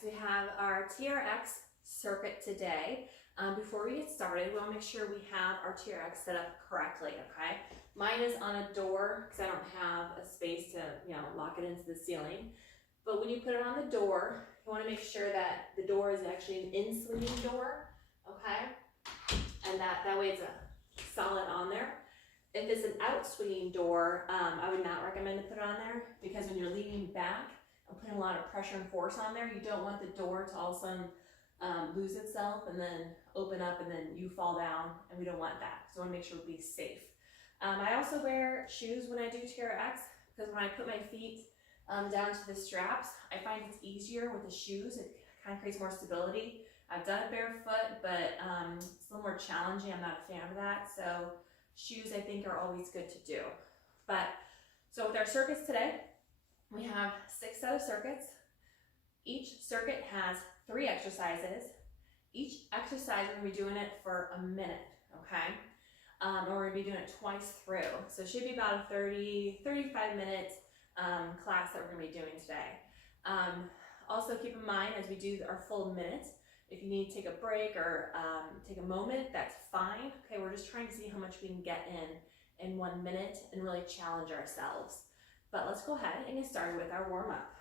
so we have our TRX circuit today. Before we get started, we want to make sure we have our TRX set up correctly, okay? Mine is on a door because I don't have a space to, lock it into the ceiling. But when you put it on the door, you want to make sure that the door is actually an in-swinging door, okay? And that way it's a solid on there. If it's an out-swinging door, I would not recommend to put it on there because when you're leaning back and putting a lot of pressure and force on there, you don't want the door to all of a sudden lose itself and then open up and then you fall down, and we don't want that. So I want to make sure we be safe. I also wear shoes when I do TRX because when I put my feet down to the straps, I find it's easier with the shoes. It kind of creates more stability. I've done it barefoot, but it's a little more challenging. I'm not a fan of that. So shoes, I think, are always good to do. So with our circuits today, we have 6 set of circuits. Each circuit has 3 exercises. Each exercise, we're going to be doing it for a minute, okay? And we're going to be doing it twice through. So it should be about a 35 minute class that we're going to be doing today. Also keep in mind, as we do our full minute, if you need to take a break or take a moment, that's fine. Okay, we're just trying to see how much we can get in 1 minute and really challenge ourselves. But let's go ahead and get started with our warm-up.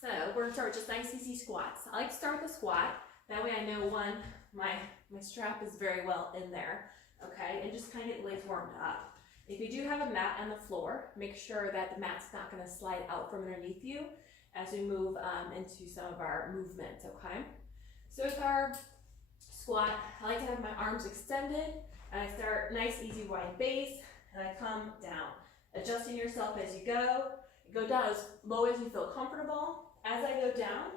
So we're gonna start with just nice easy squats. I like to start with a squat. That way I know my strap is very well in there, okay? And just kind of get the legs warmed up. If you do have a mat on the floor, make sure that the mat's not gonna slide out from underneath you as we move into some of our movements, okay? So with our squat, I like to have my arms extended, and I start nice, easy, wide base, and I come down. Adjusting yourself as you go. You go down as low as you feel comfortable. As I go down,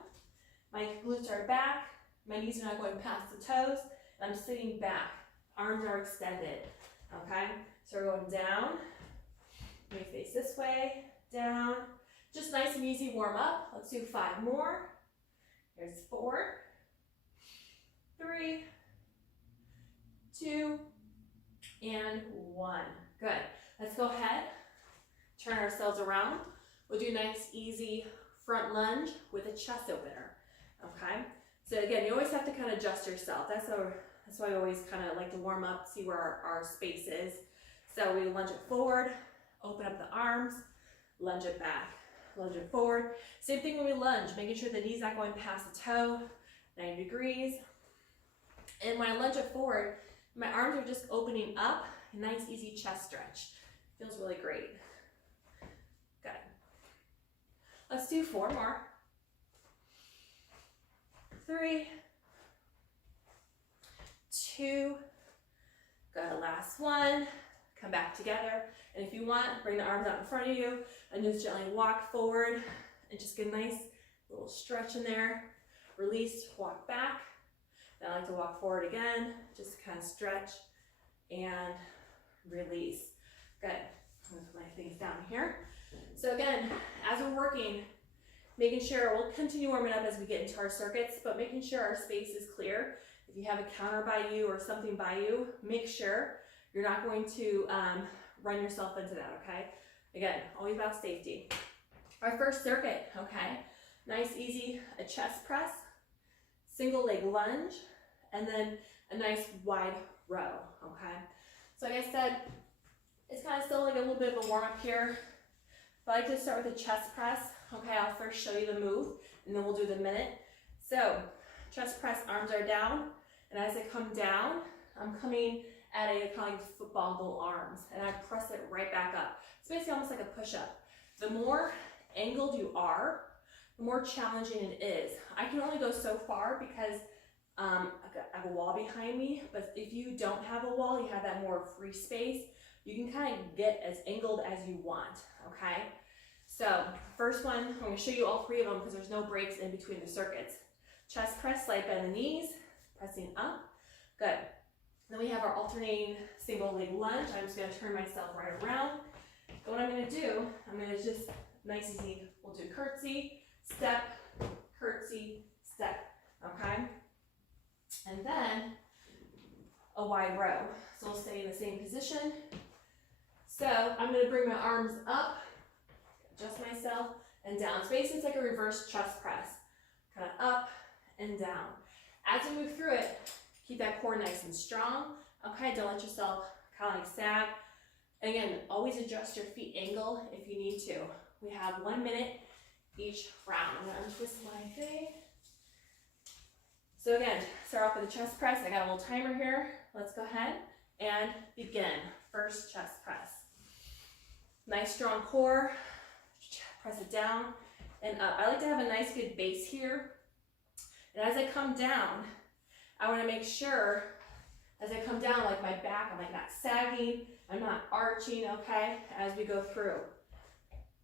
my glutes are back, my knees are not going past the toes, and I'm sitting back. Arms are extended, okay? So we're going down, let me face this way, down. Just nice and easy warm up. Let's do 5 more. Here's 4, 3, 2, and 1. Good. Let's go ahead, turn ourselves around. We'll do a nice, easy front lunge with a chest opener, okay? So again, you always have to kind of adjust yourself. That's why I always kind of like to warm up, see where our space is. So we lunge it forward, open up the arms, lunge it back, lunge it forward. Same thing when we lunge, making sure the knee's not going past the toe, 90 degrees. And when I lunge it forward, my arms are just opening up, a nice easy chest stretch. Feels really great. Good. Let's do 4 more. 3, 2, good, last one. Come back together. And if you want, bring the arms out in front of you and just gently walk forward and just get a nice little stretch in there. Release, walk back. Then I like to walk forward again, just kind of stretch and release. Good. I'm gonna put my things down here. So again, as we're working, making sure we'll continue warming up as we get into our circuits, but making sure our space is clear. If you have a counter by you or something by you, make sure you're not going to run yourself into that, okay? Again, always about safety. Our first circuit, okay? Nice, easy, a chest press, single leg lunge, and then a nice wide row, okay? So like I said, it's kind of still like a little bit of a warm up here, but I like to start with a chest press. Okay, I'll first show you the move, and then we'll do the minute. So, chest press, arms are down, and as I come down, I'm coming at a kind of like football goal arms, and I press it right back up. It's basically almost like a push-up. The more angled you are, the more challenging it is. I can only go so far because I have a wall behind me, but if you don't have a wall, you have that more free space, you can kind of get as angled as you want, okay? So first one, I'm going to show you all 3 of them because there's no breaks in between the circuits. Chest press, slight bend the knees, pressing up. Good. Then we have our alternating single leg lunge. I'm just going to turn myself right around. But what I'm going to do, I'm going to just nice easy, we'll do curtsy, step, okay? And then a wide row. So we'll stay in the same position. So I'm going to bring my arms up, adjust myself, and down. It's basically like a reverse chest press, kind of up and down. As you move through it, keep that core nice and strong. Okay, don't let yourself kind of like sag. And again, always adjust your feet angle if you need to. We have 1 minute each round. I'm gonna untwist my thing. So again, start off with a chest press. I got a little timer here. Let's go ahead and begin. First chest press. Nice strong core. Press it down and up. I like to have a nice good base here. And as I come down, I want to make sure as I come down, like my back, I'm like not sagging, I'm not arching, okay, as we go through.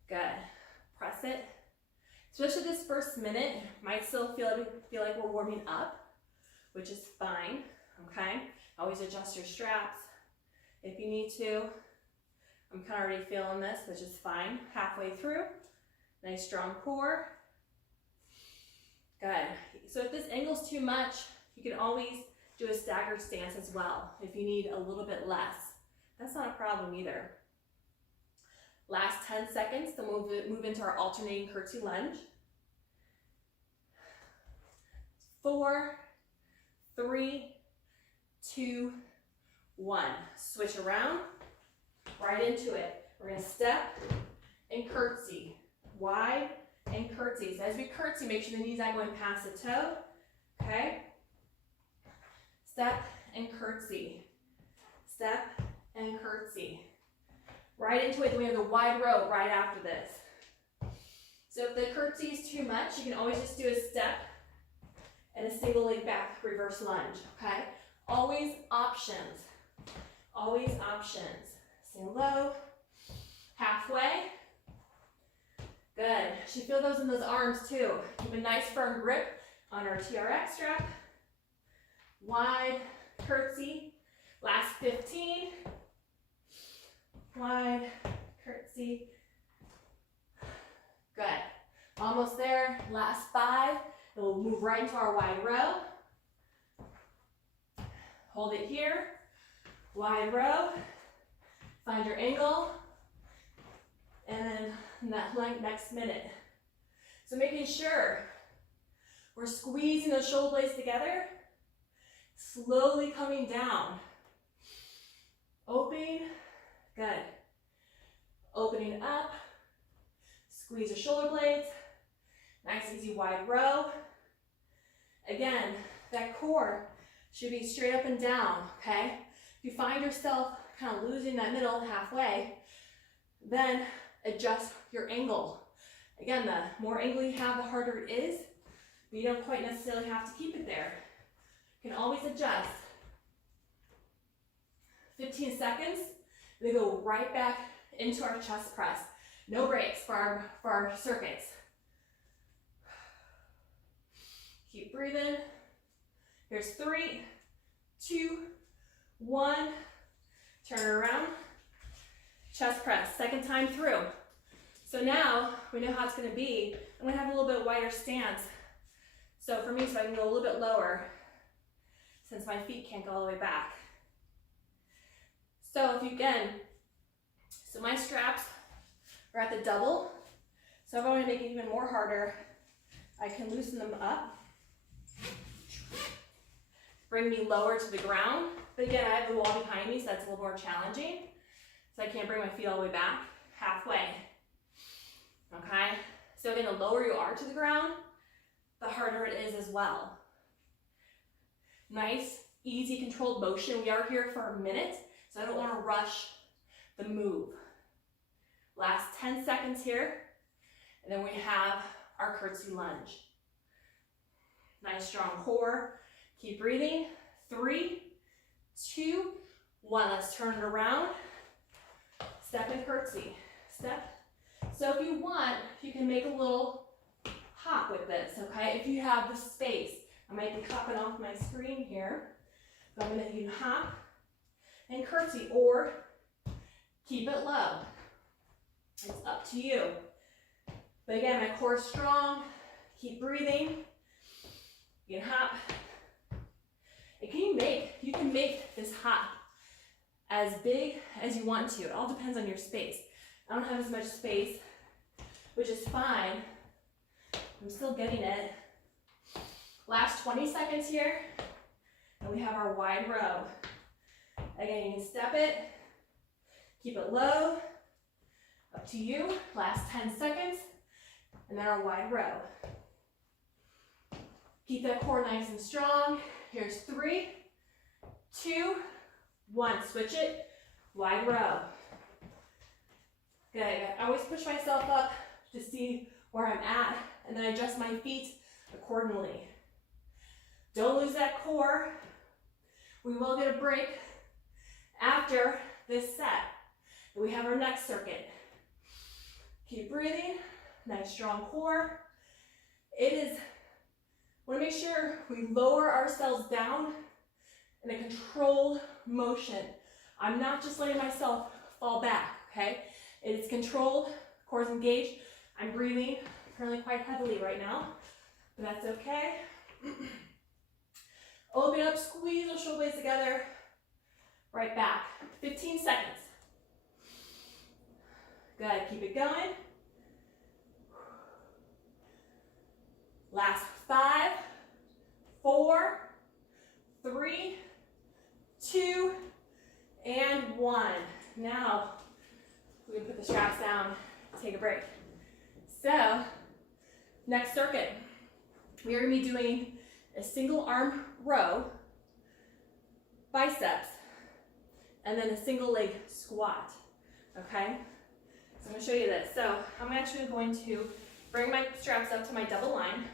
Good. Press it. Especially this first minute, might still feel like we're warming up, which is fine, okay? Always adjust your straps if you need to. I'm kind of already feeling this, which is fine. Halfway through, nice strong core. Good. So if this angle's too much, you can always do a staggered stance as well if you need a little bit less. That's not a problem either. Last 10 seconds to move into our alternating curtsy lunge. 4, 3, 2, 1. Switch around, right into it. We're gonna step and curtsy, wide and curtsy. So as we curtsy, make sure the knees aren't going past the toe, okay? Step and curtsy, step and curtsy. Right into it, then we have the wide row right after this. So if the curtsy is too much, you can always just do a step and a single leg back reverse lunge, okay? Always options, always options. Stay low, halfway. Good. Should feel those in those arms too. Keep a nice firm grip on our TRX strap. Wide, curtsy. Last 15. Wide, curtsy. Good. Almost there. Last 5. And we'll move right into our wide row. Hold it here. Wide row. Find your angle. And then that next minute. So making sure we're squeezing those shoulder blades together. Slowly coming down. Opening. Good. Opening up. Squeeze your shoulder blades. Nice, easy, wide row. Again, that core should be straight up and down, okay? If you find yourself kind of losing that middle halfway, then adjust your angle. Again, the more angle you have, the harder it is, but you don't quite necessarily have to keep it there. You can always adjust. 15 seconds, we go right back into our chest press. No breaks for our circuits. Keep breathing. Here's 3, 2, 1. Turn it around. Chest press, second time through. So now we know how it's going to be. I'm going to have a little bit wider stance. So for me, so I can go a little bit lower since my feet can't go all the way back. So if you so my straps are at the double. So if I want to make it even more harder, I can loosen them up. Bring me lower to the ground. But again, I have the wall behind me, so that's a little more challenging. So I can't bring my feet all the way back, halfway. Okay? So again, the lower you are to the ground, the harder it is as well. Nice, easy, controlled motion. We are here for a minute, so I don't want to rush the move. Last 10 seconds here, and then we have our curtsy lunge. Nice, strong core. Keep breathing. 3, 2, 1. Let's turn it around. Step and curtsy. Step. So if you want, you can make a little hop with this, okay? If you have the space. I might be hopping off my screen here. But I'm going to do hop and curtsy, or keep it low. It's up to you. But again, my core is strong. Keep breathing. You can hop. And you can make this hop as big as you want to. It all depends on your space. I don't have as much space, which is fine. I'm still getting it. Last 20 seconds here, and we have our wide row. Again, you can step it, keep it low, up to you. Last 10 seconds, and then our wide row. Keep that core nice and strong. Here's 3, 2, 1. Switch it, wide row. Good. I always push myself up to see where I'm at, and then I adjust my feet accordingly. Don't lose that core. We will get a break after this set. Then we have our next circuit. Keep breathing. Nice strong core. Want to make sure we lower ourselves down in a controlled motion. I'm not just letting myself fall back, okay? It is controlled, core's engaged. I'm breathing currently quite heavily right now, but that's okay. Open up, squeeze those shoulder blades together. Right back. 15 seconds. Good, keep it going. Last 5, 4, 3, 2, and 1. Now, we can put the straps down, take a break. So, next circuit, we are going to be doing a single arm row, biceps, and then a single leg squat, okay? So I'm going to show you this. So I'm actually going to bring my straps up to my double line.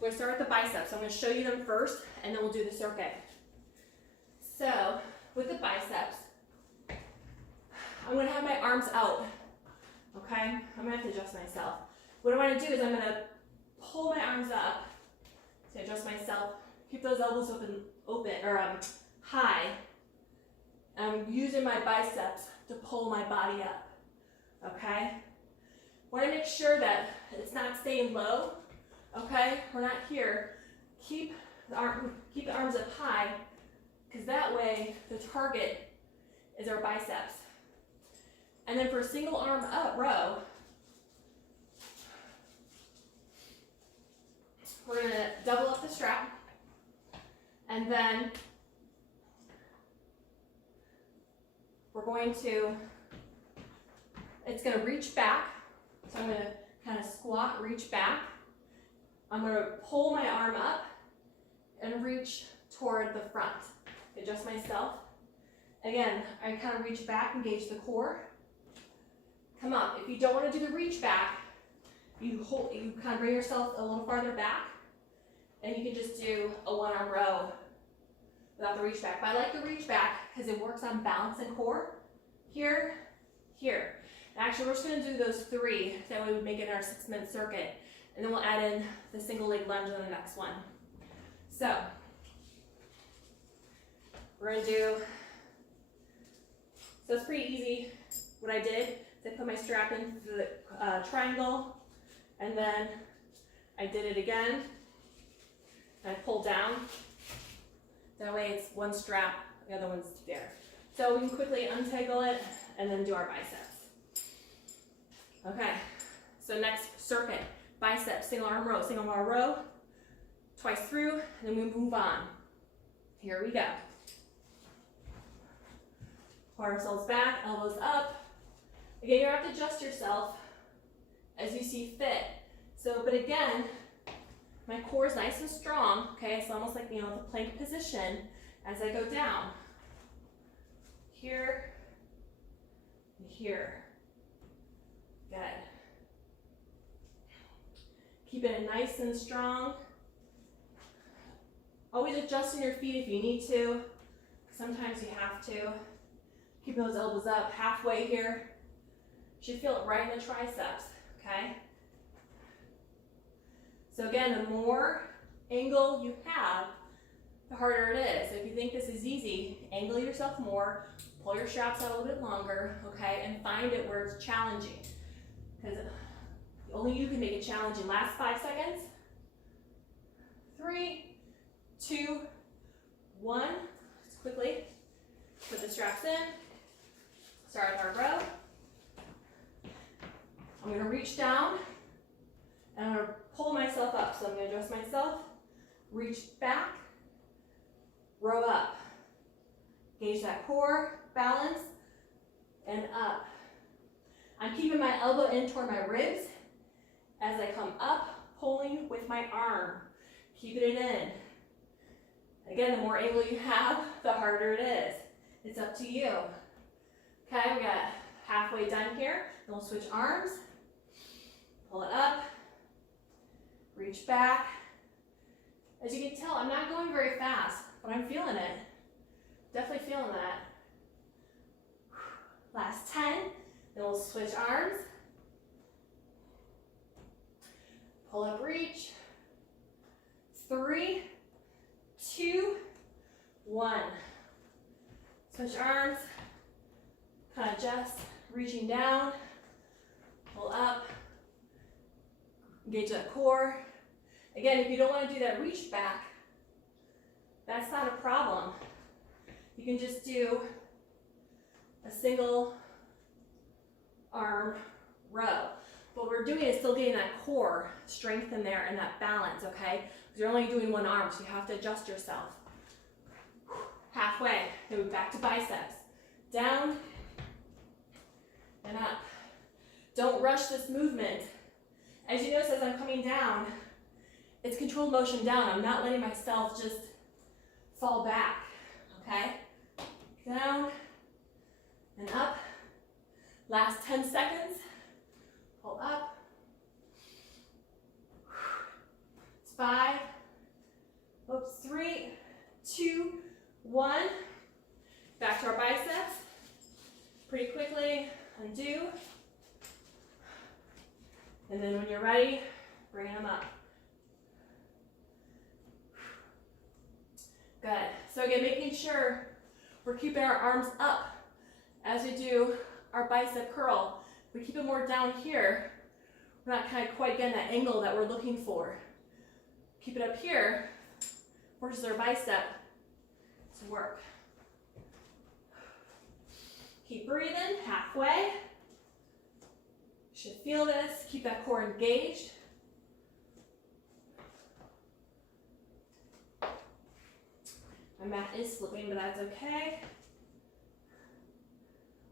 We're going to start with the biceps. I'm going to show you them first, and then we'll do the circuit. So with the biceps, I'm going to have my arms out, okay? I'm going to have to adjust myself. What I want to do is I'm going to pull my arms up to adjust myself. Keep those elbows open or high. I'm using my biceps to pull my body up. Okay? Want to make sure that it's not staying low. Okay? We're not here. Keep the arms up high, because that way the target is our biceps. And then for a single arm up row, we're going to double up the strap, and then we're going to, it's going to reach back. So I'm going to kind of squat, reach back. I'm going to pull my arm up and reach toward the front. Adjust myself. Again, I kind of reach back, engage the core. Come up. If you don't want to do the reach back, you kind of bring yourself a little farther back, and you can just do a one-arm row without the reach back. But I like the reach back because it works on balance and core. Here, here. And actually, we're just going to do those 3. That way we make it our 6-minute circuit. And then we'll add in the single leg lunge on the next one. So, we're going to do, so it's pretty easy. What I did is I put my strap into the triangle, and then I did it again, and I pulled down. That way it's one strap, the other one's there. So we can quickly untangle it and then do our biceps. Okay, so next circuit, biceps, single arm row, twice through, and then we move on. Here we go. Pull ourselves back, elbows up. Again, you have to adjust yourself as you see fit. So, but again, my core is nice and strong, okay? It's almost like, the plank position as I go down. Here, and here. Good. Keep it nice and strong. Always adjusting your feet if you need to. Sometimes you have to. Keep those elbows up halfway here. You should feel it right in the triceps, okay? So again, the more angle you have, the harder it is. So if you think this is easy, angle yourself more, pull your straps out a little bit longer, okay, and find it where it's challenging. Because only you can make it challenging. Last 5 seconds. 3, 2, 1. Just quickly put the straps in. Start with our row. I'm gonna reach down and I'm gonna pull myself up. So I'm gonna adjust myself, reach back, row up. Engage that core, balance, and up. I'm keeping my elbow in toward my ribs as I come up, pulling with my arm. Keeping it in. Again, the more angle you have, the harder it is. It's up to you. Okay, we got halfway done here. Then we'll switch arms. Pull it up. Reach back. As you can tell, I'm not going very fast, but I'm feeling it. Definitely feeling that. Last 10. Then we'll switch arms. Pull up, reach. 3, 2, 1. Switch arms. Kind of adjust, reaching down. Pull up. Engage that core. Again, if you don't want to do that reach back, that's not a problem. You can just do a single arm row. What we're doing is still getting that core strength in there and that balance, okay? Because you're only doing one arm, so you have to adjust yourself. Halfway, then move back to biceps. Down and up. Don't rush this movement. As you notice, as I'm coming down, it's controlled motion down. I'm not letting myself just fall back, okay? Down and up. Last 10 seconds. Pull up. It's 5. Oops, 3, 2, 1. Back to our biceps. Pretty quickly, undo. And then when you're ready, bring them up. Good. So again, making sure we're keeping our arms up as we do our bicep curl. We keep it more down here. We're not kind of quite getting that angle that we're looking for. Keep it up here, forces our bicep to work. Keep breathing, halfway. You should feel this. Keep that core engaged. My mat is slipping, but that's okay.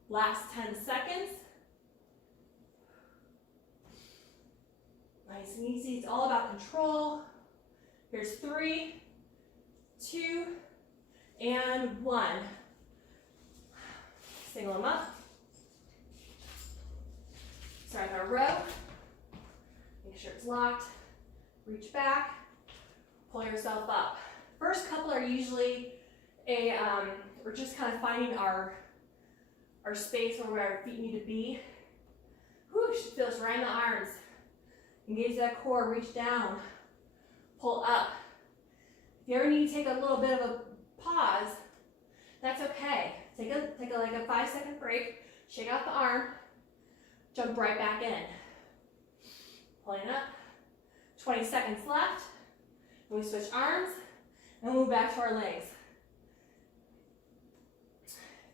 Last 10 seconds. Nice and easy. It's all about control. Here's 3, 2, and 1. Single them up. Start our row. Make sure it's locked. Reach back. Pull yourself up. First couple are usually we're just kind of finding our space where our feet need to be. Whoo, should feel this right in the arms. Engage that core, reach down, pull up. If you ever need to take a little bit of a pause, that's okay. Take like a 5-second break, shake out the arm, jump right back in. Pulling up, 20 seconds left. Then we switch arms and move back to our legs.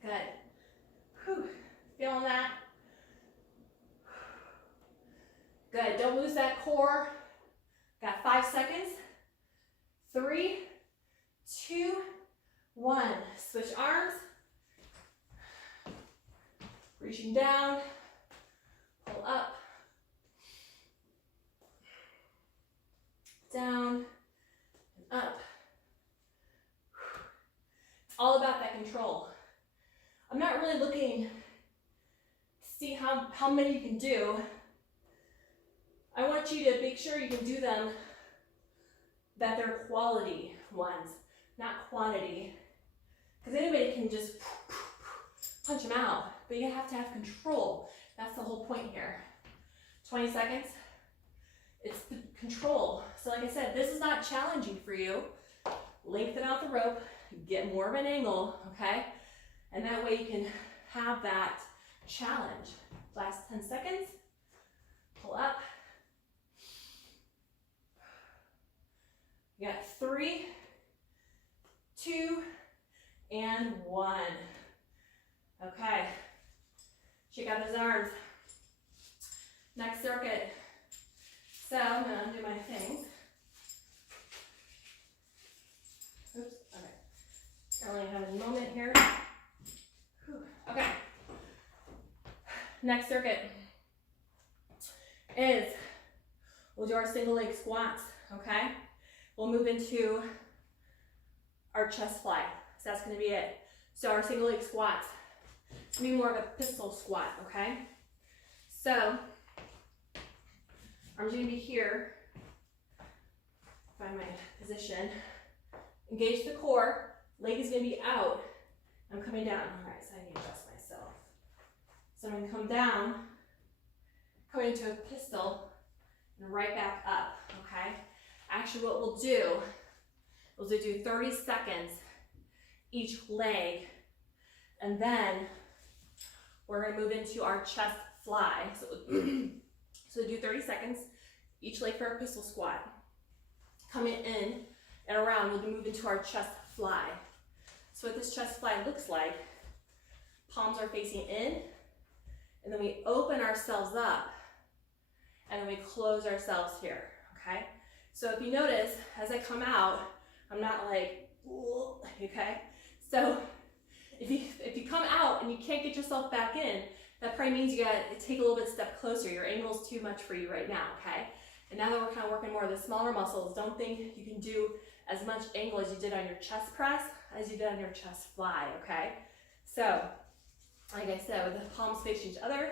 Good. Whew. Feeling that? Good. Don't lose that core. Got 5 seconds. 3, 2, 1. Switch arms. Reaching down. Pull up. Down. And up. It's all about that control. I'm not really looking to see how many you can do. I want you to make sure you can do them, that they're quality ones, not quantity. Because anybody can just punch them out, but you have to have control. That's the whole point here. 20 seconds, it's the control. So like I said, this is not challenging for you. Lengthen out the rope, get more of an angle, okay? And that way you can have that challenge. Last 10 seconds, pull up. You got 3, 2, and 1. Okay, shake out those arms. Next circuit. So I'm going to undo my things. Oops, okay. I only have a moment here. Whew. Okay. Next circuit is, we'll do our single leg squats, okay? We'll move into our chest fly. So that's going to be it. So our single leg squats, it's going to be more of a pistol squat, okay? So arms are going to be here. Find my position. Engage the core. Leg is going to be out. I'm coming down. All right, so I need to adjust myself. So I'm going to come down, coming into a pistol, and right back up, okay? Actually, what we'll do do 30 seconds each leg, and then we're going to move into our chest fly. So we'll do 30 seconds each leg for our pistol squat. Coming in and around, we'll move into our chest fly. So what this chest fly looks like, palms are facing in, and then we open ourselves up, and then we close ourselves here, okay? So if you notice, as I come out, I'm not like, okay? So if you come out and you can't get yourself back in, that probably means you gotta take a little bit step closer. Your angle's too much for you right now, okay? And now that we're kind of working more of the smaller muscles, don't think you can do as much angle as you did on your chest press as you did on your chest fly, okay? So, like I said, with the palms facing each other,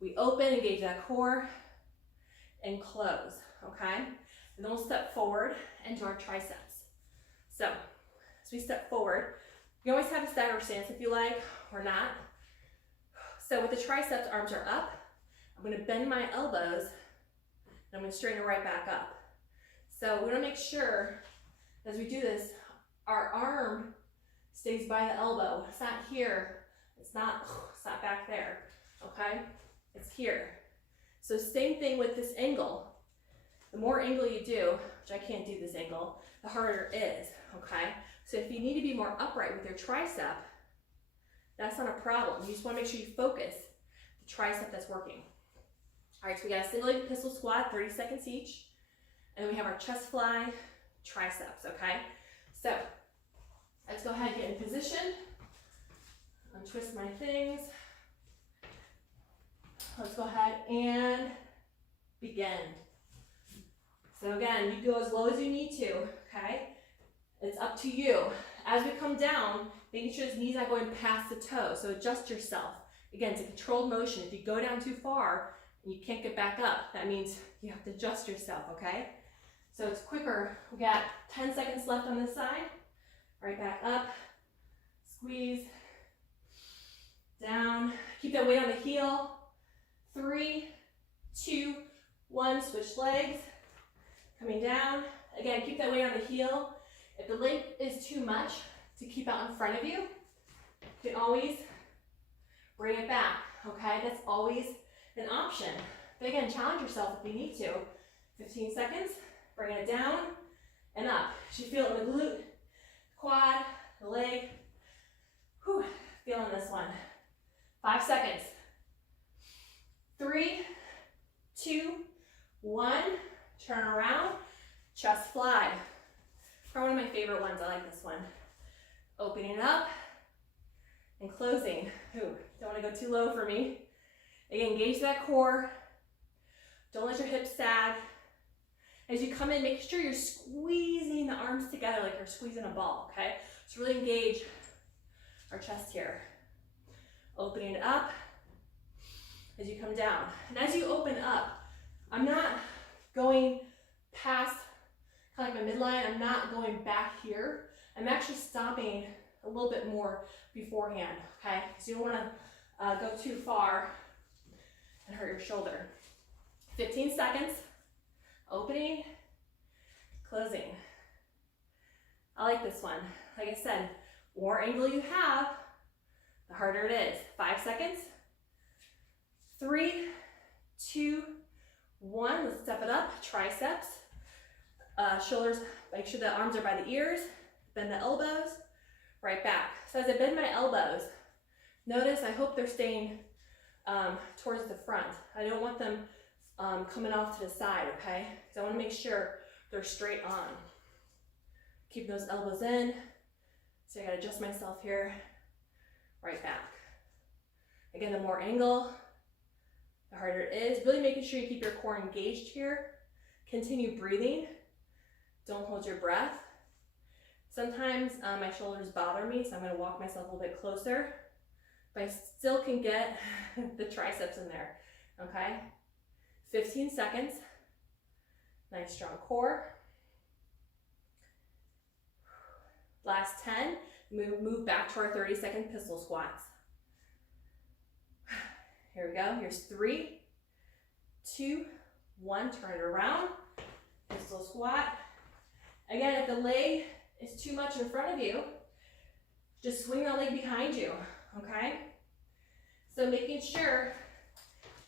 we open, engage that core, and close, okay? And then we'll step forward into our triceps. So, as we step forward, you always have a stagger stance if you like, or not. So with the triceps, arms are up. I'm going to bend my elbows, and I'm going to straighten it right back up. So we're going to make sure, as we do this, our arm stays by the elbow. It's not here. It's not back there, okay? It's here. So same thing with this angle. The more angle you do, which I can't do this angle, the harder it is, okay? So if you need to be more upright with your tricep, that's not a problem. You just want to make sure you focus the tricep that's working. All right, so we got a single leg pistol squat, 30 seconds each. And then we have our chest fly, triceps, okay? So let's go ahead and get in position. Untwist my things. Let's go ahead and begin. So again, you go as low as you need to, okay? It's up to you. As we come down, making sure the knee's not going past the toe, so adjust yourself. Again, it's a controlled motion. If you go down too far and you can't get back up, that means you have to adjust yourself, okay? So it's quicker. We got 10 seconds left on this side. Right back up, squeeze, down. Keep that weight on the heel. 3, 2, 1, switch legs. Coming down. Again, keep that weight on the heel. If the leg is too much to keep out in front of you, you can always bring it back, okay? That's always an option. But again, challenge yourself if you need to. 15 seconds, bringing it down and up. You should feel it in the glute, quad, the leg. Whew, feeling this one. 5 seconds. 3, 2, 1, turn around, chest fly. Probably one of my favorite ones. I like this one. Opening up and closing. Ooh, don't want to go too low for me. Again, engage that core. Don't let your hips sag. As you come in, make sure you're squeezing the arms together like you're squeezing a ball, okay? So really engage our chest here. Opening it up as you come down. And as you open up, I'm not going past kind of like my midline. I'm not going back here. I'm actually stopping a little bit more beforehand, okay? So you don't want to go too far and hurt your shoulder. 15 seconds. Opening, closing. I like this one. Like I said, the more angle you have, the harder it is. 5 seconds. 3, 2, 1. Let's step it up. Triceps, shoulders. Make sure the arms are by the ears. Bend the elbows. Right back. So as I bend my elbows, notice I hope they're staying towards the front. I don't want them coming off to the side, okay? Because I want to make sure they're straight on. Keep those elbows in. So I gotta adjust myself here, right back. Again, the more angle, the harder it is. Really making sure you keep your core engaged here. Continue breathing. Don't hold your breath. Sometimes my shoulders bother me, so I'm gonna walk myself a little bit closer, but I still can get the triceps in there, okay? 15 seconds. Nice strong core. Last 10, move back to our 30-second pistol squats. Here we go. Here's 3, 2, 1. Turn it around. Pistol squat. Again, if the leg is too much in front of you, just swing that leg behind you, okay? So making sure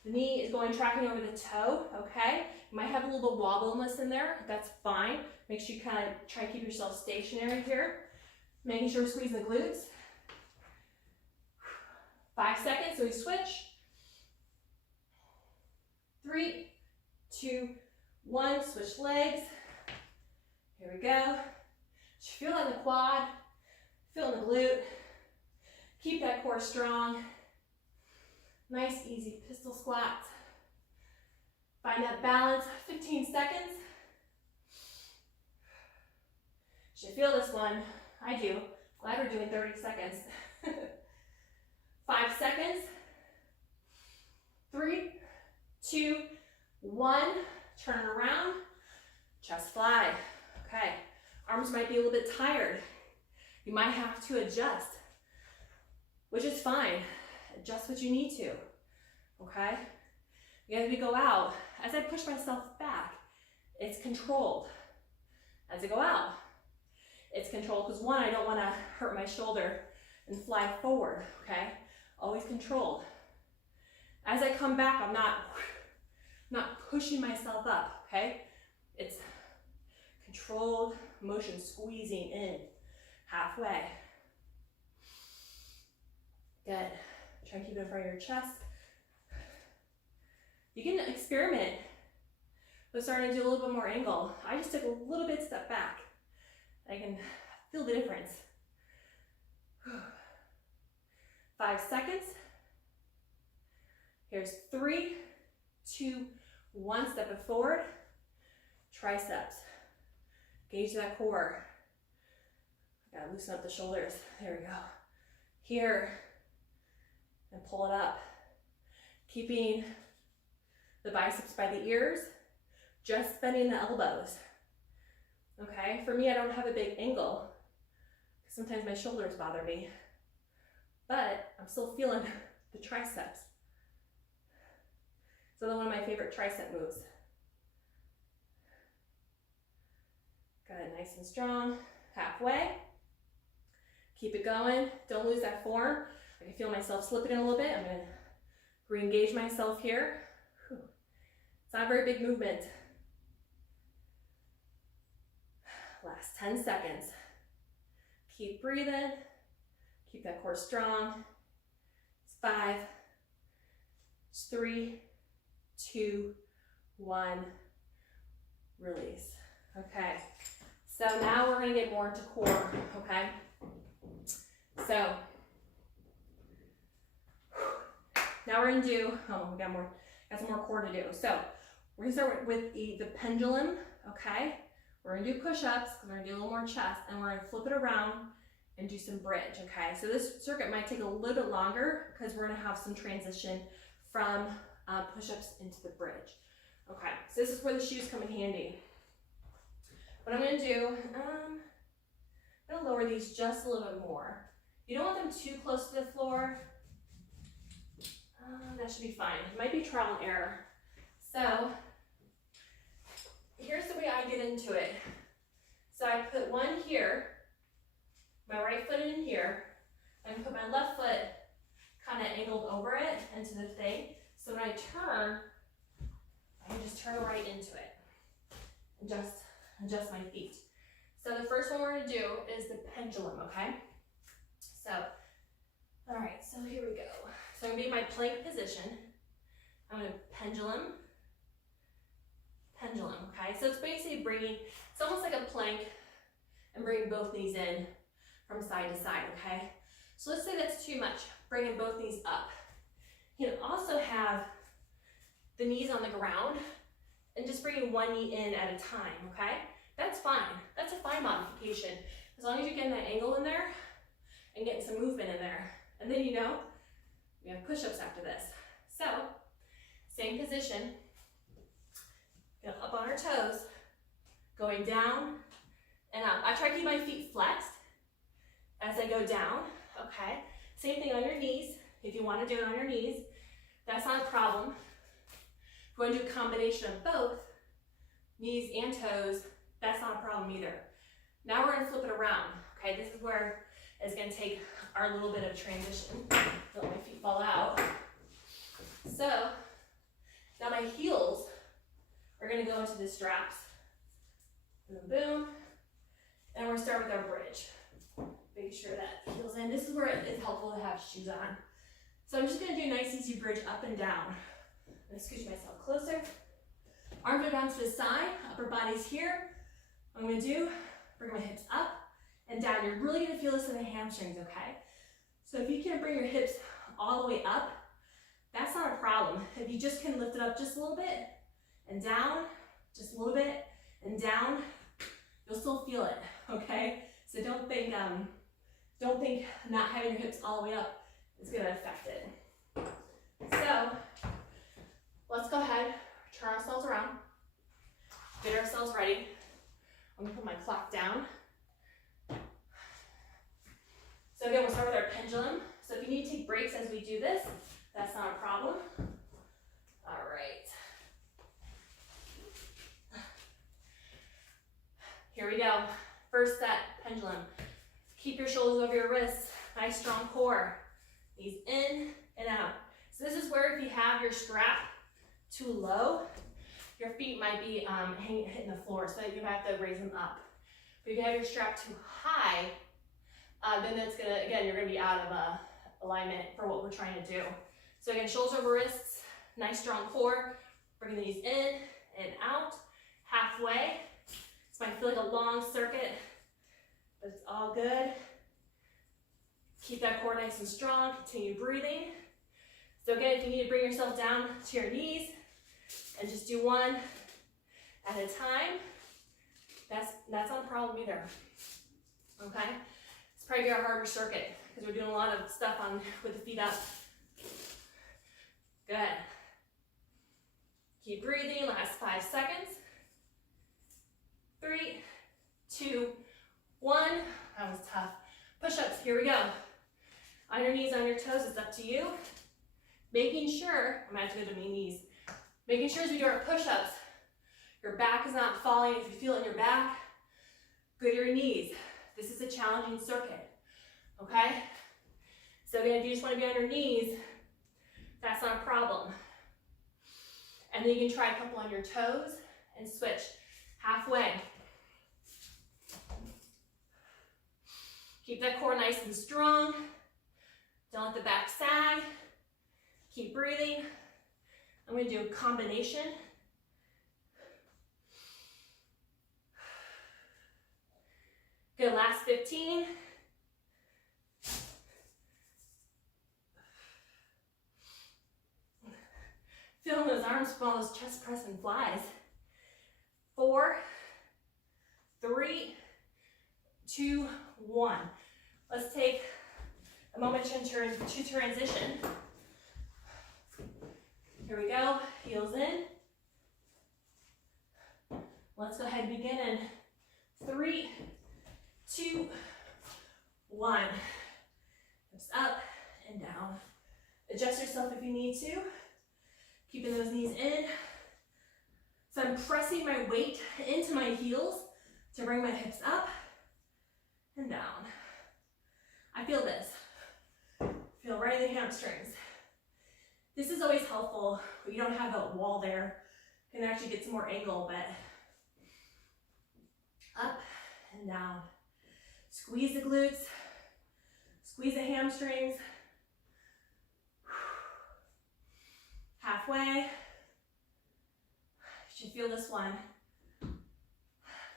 the knee is tracking over the toe, okay? You might have a little bit of wobbliness in there. That's fine. Make sure you kind of try to keep yourself stationary here. Making sure we're squeezing the glutes. 5 seconds, so we switch. 3, 2, 1, switch legs. Here we go. Just feel in the quad, feel in the glute. Keep that core strong. Nice, easy pistol squats. Find that balance, 15 seconds. Should feel this one. I do. Glad we're doing 30 seconds. 5 seconds. 3, 2, 1. Turn it around. Chest fly. Okay. Arms might be a little bit tired. You might have to adjust, which is fine. Adjust what you need to. Okay? As we go out, as I push myself back, it's controlled. As I go out, it's controlled because one, I don't want to hurt my shoulder and fly forward, okay? Always controlled. As I come back, I'm not pushing myself up, okay? It's controlled motion, squeezing in, halfway. Good. Try and keep it in front of your chest. You can experiment with starting to do a little bit more angle. I just took a little bit step back. I can feel the difference. 5 seconds. Here's 3, 2, 1. Step it forward. Triceps. Gauge that core. Gotta loosen up the shoulders. There we go. Here. And pull it up. Keeping the biceps by the ears. Just bending the elbows. Okay, for me, I don't have a big angle. Sometimes my shoulders bother me, but I'm still feeling the triceps. So they're one of my favorite tricep moves. Got it nice and strong, halfway. Keep it going, don't lose that form. I can feel myself slipping in a little bit. I'm gonna re-engage myself here. Whew. It's not a very big movement. Last 10 seconds. Keep breathing. Keep that core strong. It's 5, it's 3, 2, 1. Release. Okay. So now we're going to get more into core. Okay. So now we're going to do. We got some more core to do. So we're going to start with the pendulum. Okay. We're gonna do push-ups, we're gonna do a little more chest, and we're gonna flip it around and do some bridge, okay? So this circuit might take a little bit longer because we're gonna have some transition from push-ups into the bridge. Okay, so this is where the shoes come in handy. What I'm gonna do, I'm gonna lower these just a little bit more. You don't want them too close to the floor. That should be fine. It might be trial and error. So, here's the way I get into it. So I put one here, my right foot in here, and put my left foot kind of angled over it into the thing. So when I turn, I can just turn right into it and just adjust my feet. So the first one we're going to do is the pendulum, okay? So, all right, so here we go. So I'm gonna be in my plank position. I'm gonna pendulum, okay? So it's basically it's almost like a plank and bringing both knees in from side to side, okay? So let's say that's too much, bringing both knees up. You can also have the knees on the ground and just bringing one knee in at a time, okay? That's fine. That's a fine modification. As long as you're getting that angle in there and getting some movement in there. And then we have push-ups after this. So, same position, up on our toes, going down and up. I try to keep my feet flexed as I go down, okay? Same thing on your knees. If you want to do it on your knees, that's not a problem. If you want to do a combination of both, knees and toes, that's not a problem either. Now we're going to flip it around, okay? This is where it's going to take our little bit of transition. Don't let my feet fall out. So, now my heels are going to go into the straps. Boom, boom. And we're going to start with our bridge. Make sure that heels in. This is where it is helpful to have shoes on. So I'm just going to do a nice easy bridge up and down. I'm going to scooch myself closer. Arms are down to the side, upper body's here. What I'm going to do, bring my hips up and down. You're really going to feel this in the hamstrings, okay? So if you can't bring your hips all the way up, that's not a problem. If you just can lift it up just a little bit and down, just a little bit and down, you'll still feel it, okay? So don't think not having your hips all the way up is going to affect it. So let's go ahead, turn ourselves around, get ourselves ready. I'm going to put my clock down. So again, we'll start with our pendulum. So if you need to take breaks as we do this, that's not a problem. All right. Here we go. First set, pendulum. Keep your shoulders over your wrists. Nice strong core. Knees in and out. So this is where if you have your strap too low, your feet might be hitting the floor, so you have to raise them up. But if you have your strap too high, then that's you're gonna be out of alignment for what we're trying to do. So again, shoulders over wrists, nice strong core. Bring the knees in and out, halfway. This might feel like a long circuit, but it's all good. Keep that core nice and strong, continue breathing. So again, if you need to bring yourself down to your knees and just do one at a time, that's not a problem either, okay? It's probably our harder circuit because we're doing a lot of stuff with the feet up. Good. Keep breathing, last 5 seconds. 3, 2, 1. That was tough. Push-ups, here we go. On your knees, on your toes, it's up to you. Making sure, I'm gonna have to go to my knees. Making sure as we do our push-ups, your back is not falling. If you feel it in your back, go to your knees. This is a challenging circuit, okay? So again, if you just wanna be on your knees, that's not a problem. And then you can try a couple on your toes and switch halfway. Keep that core nice and strong. Don't let the back sag. Keep breathing. I'm going to do a combination. Good, last 15. Feeling those arms from all those chest press and flies. 4, 3, 2, 1. Let's take a moment to transition. Here we go, heels in. Let's go ahead and begin in 3, 2, 1. Hips up and down. Adjust yourself if you need to. Keeping those knees in. So I'm pressing my weight into my heels to bring my hips up and down. I feel this. Feel right in the hamstrings. This is always helpful when you don't have a wall there. You can actually get some more angle, but up and down. Squeeze the glutes, squeeze the hamstrings. halfway. You should feel this one.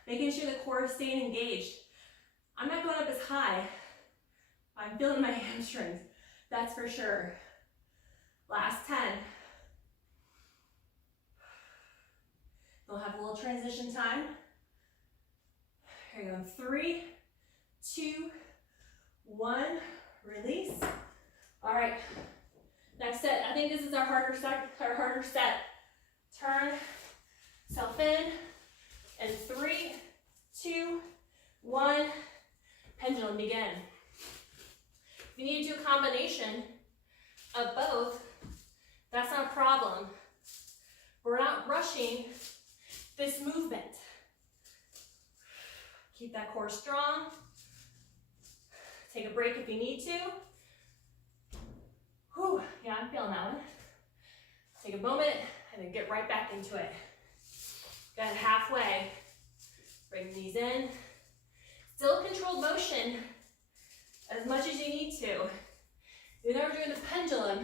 Making sure the core is staying engaged. I'm not going up as high. I'm feeling my hamstrings, that's for sure. Last 10. We'll have a little transition time. Here you go, 3, 2, 1, release. All right, next set. I think this is our harder set. Turn self in, and 3, 2, 1, pendulum, begin. If you need to do a combination of both, that's not a problem. We're not rushing this movement. Keep that core strong. Take a break if you need to. Whew, yeah, I'm feeling that one. Take a moment and then get right back into it. Got it halfway. Bring the knees in. Still controlled motion as much as you need to. You're never doing the pendulum.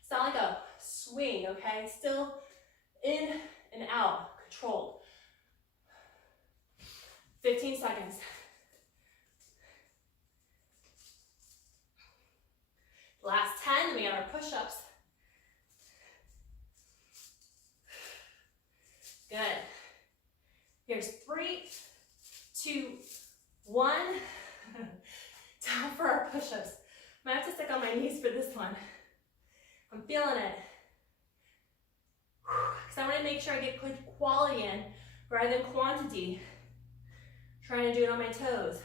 It's not like a swing, okay? Still in and out, controlled. 15 seconds. Last 10, we got our push-ups. Good. Here's 3, 2, 1. Time for our push-ups. I'm gonna have to stick on my knees for this one. I'm feeling it. Because I want to make sure I get good quality in rather than quantity. Trying to do it on my toes.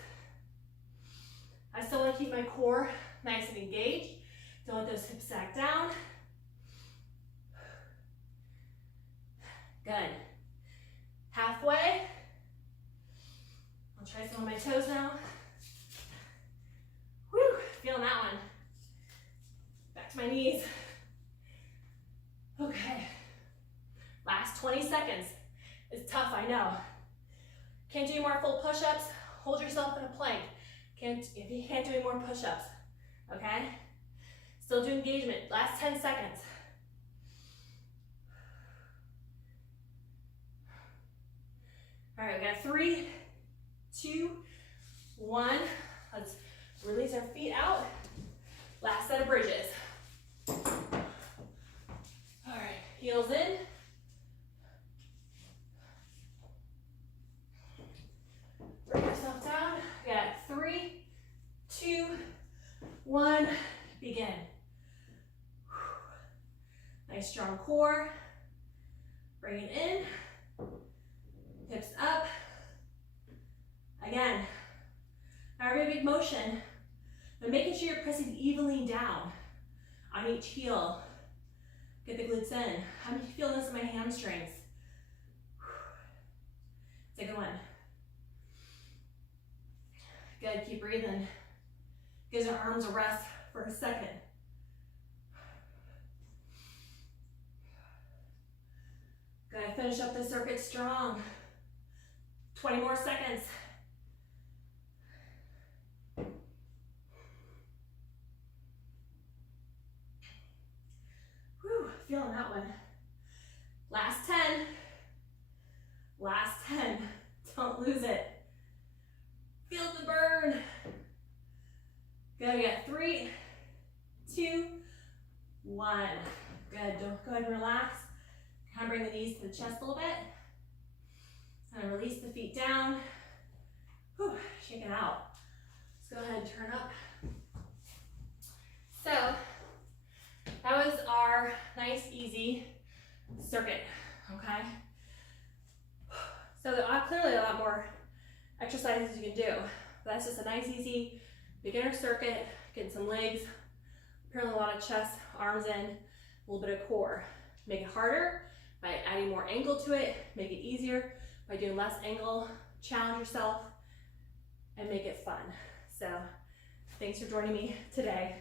I still want to keep my core nice and engaged. Don't let those hips sack down. Good. Halfway. I'll try some on my toes now. Whew, feeling that one. Back to my knees. Okay. Last 20 seconds. It's tough, I know. Can't do any more full push-ups, hold yourself in a plank. If you can't do any more push-ups, okay? Still do engagement, last 10 seconds. All right, we got 3, 2, 1. Let's release our feet out. Last set of bridges. All right, heels in. Bring yourself down. We got 3, 2, 1, begin. Nice strong core. Bring it in. Hips up. Again, not a very big motion, but making sure you're pressing evenly down on each heel. Get the glutes in. I'm feeling this in my hamstrings. It's a good one. Good, keep breathing. Gives our arms a rest for a second. Good, finish up the circuit strong. 20 more seconds. Whew, feeling that one. Last 10. Last 10. Don't lose it. Feel the burn. Good, we got 3, 2, 1. Good, don't go ahead and relax. Kind of bring the knees to the chest a little bit. And release the feet down. Whew, shake it out. Let's go ahead and turn up. So, that was our nice, easy circuit, okay? So there are clearly a lot more exercises you can do. But that's just a nice, easy beginner circuit, getting some legs, apparently a lot of chest, arms in, a little bit of core. Make it harder by adding more angle to it, make it easier by doing less angle, challenge yourself, and make it fun. So thanks for joining me today.